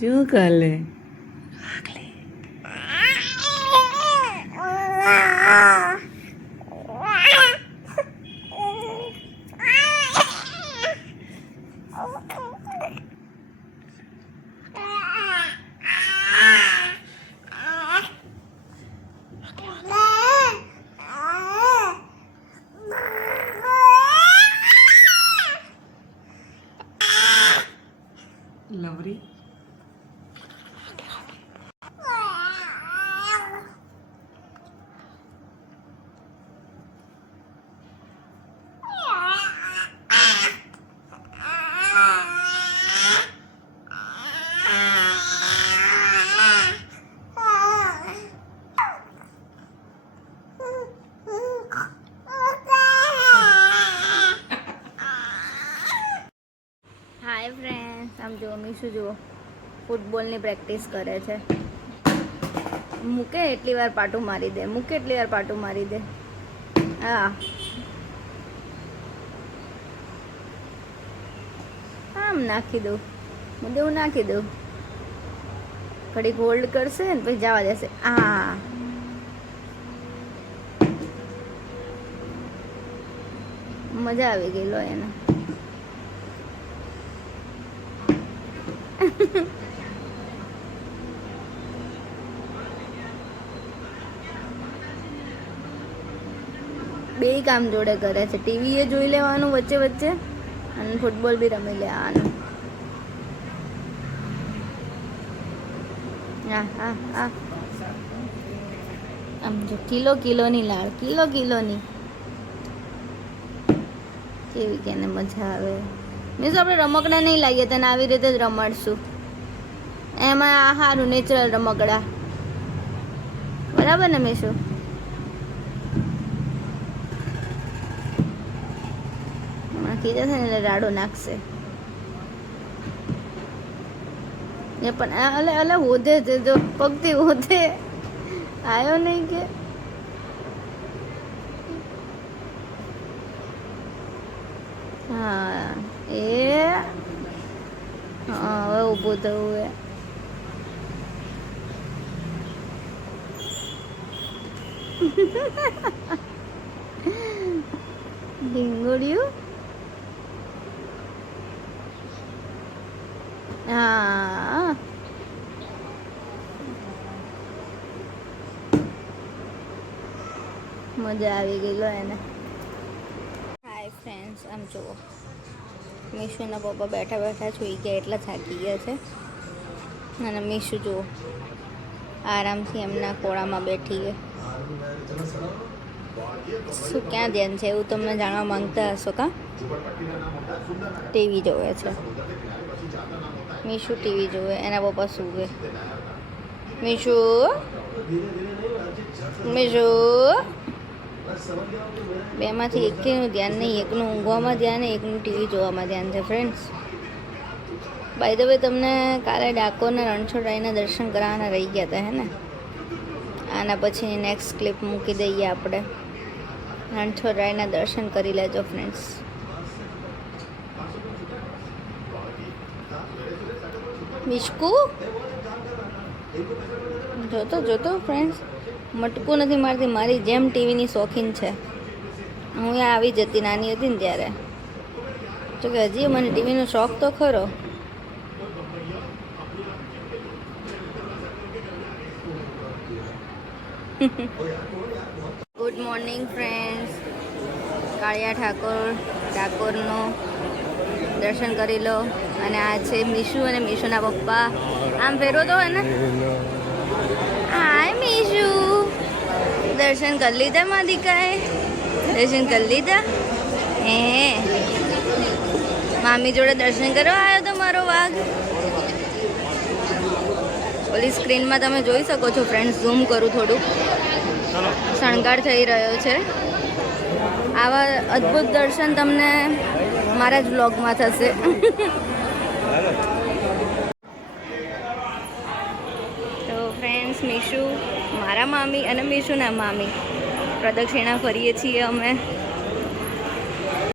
શું કાલે લવરી hi friends, આમ જુઓ મીશુ જુઓ ફૂટબોલની પ્રેક્ટિસ કરે છે. મૂકે એટલી વાર પાટું મારી દે, મૂકે એટલી વાર પાટું મારી દે. હા આમ નાખી દઉં, હું દેવું નાખી દઉં, ઘડીક હોલ્ડ કરશે ને પછી જવા દેશે. હા મજા આવી ગઈ લો એને. બે કામ જોડે કરે છે, ટીવી એ જોઈ લેવાનું વચ્ચે વચ્ચે અને ફૂટબોલ બી રમી લેવાનું. હા હા હા આમ જો કિલોની લાળ, કિલોની કેવી કેને મજા આવે. મીન્સ આપણે રમકડા નહીં લાવીએ તને આવી રીતે જ રમાડશું. એમાં આ સારું નેચરલ રમકડા, બરાબર ને મીશુ? કીધા છે ને એટલે રાડો નાખશે. એ પણ અલે અલે હોધે છે, જો પગથી હોધે આવ્યો નહીં કે. હા એ હા હવે ઊભું થવું એ. ઢીંગોળિયું. હા મજા આવી ગઈ લો એને. હાય ફ્રેન્ડ્સ, આમ જુઓ મીશુના પપ્પા બેઠા બેઠા સુઈ ગયા, એટલા થાકી ગયા છે. અને મીશુ જુઓ આરામથી એમના ખોળામાં બેઠી ગઈ. શું ક્યાં ધ્યાન છે એવું તમને જાણવા માંગતા હશો કા? ટીવી જોવે છે મીશુ, ટીવી જોવે, એના પપ્પા સૂવે. મીશુ મીશુ બેમાંથી એકનું ધ્યાન નહીં, એકનું ઊંઘવામાં ધ્યાન, એકનું ટીવી જોવામાં ધ્યાન છે. ફ્રેન્ડ્સ બાય ધ વે, તમને કાલે ડાકોરના રણછોડરાયના દર્શન કરાવવાના રહી ગયા હતા હે ને? આના પછીની નેક્સ્ટ ક્લિપ મૂકી દઈએ આપણે. રણછોડરાયના દર્શન કરી લેજો ફ્રેન્ડ્સ. મિશકુ જોતો જોતો ફ્રેન્ડ્સ, મટકું નથી મારતી, મારી જેમ ટીવીની શોખીન છે. હું અહીંયા આવી જતી નાની હતી ને ત્યારે, તો કે હજી મને ટીવીનો શોખ તો ખરો. Good morning friends. કાળિયા ઠાકોરનું દર્શન કરી લો. અને આ છે મીશુ અને મીશુના પપ્પા. આમ ફેરવો તો એને. હાય મીશુ, દર્શન કરી લીધા મારા દીકાએ? દર્શન કરી લીધા? હે મામી જોડે દર્શન કરવા આવ્યો તો મારો વાઘ. ઓલી સ્ક્રીનમાં તમે જોઈ શકો છો ફ્રેન્ડ્સ, ઝૂમ કરું થોડુંક, શણગાર થઈ રહ્યો છે. આવા અદ્ભુત દર્શન તમને મારા જ વ્લોગમાં થશે. તો ફ્રેન્ડ્સ, મીશુ, મારા મામી અને મીશુના મામી પ્રદક્ષિણા ફરીએ છીએ અમે.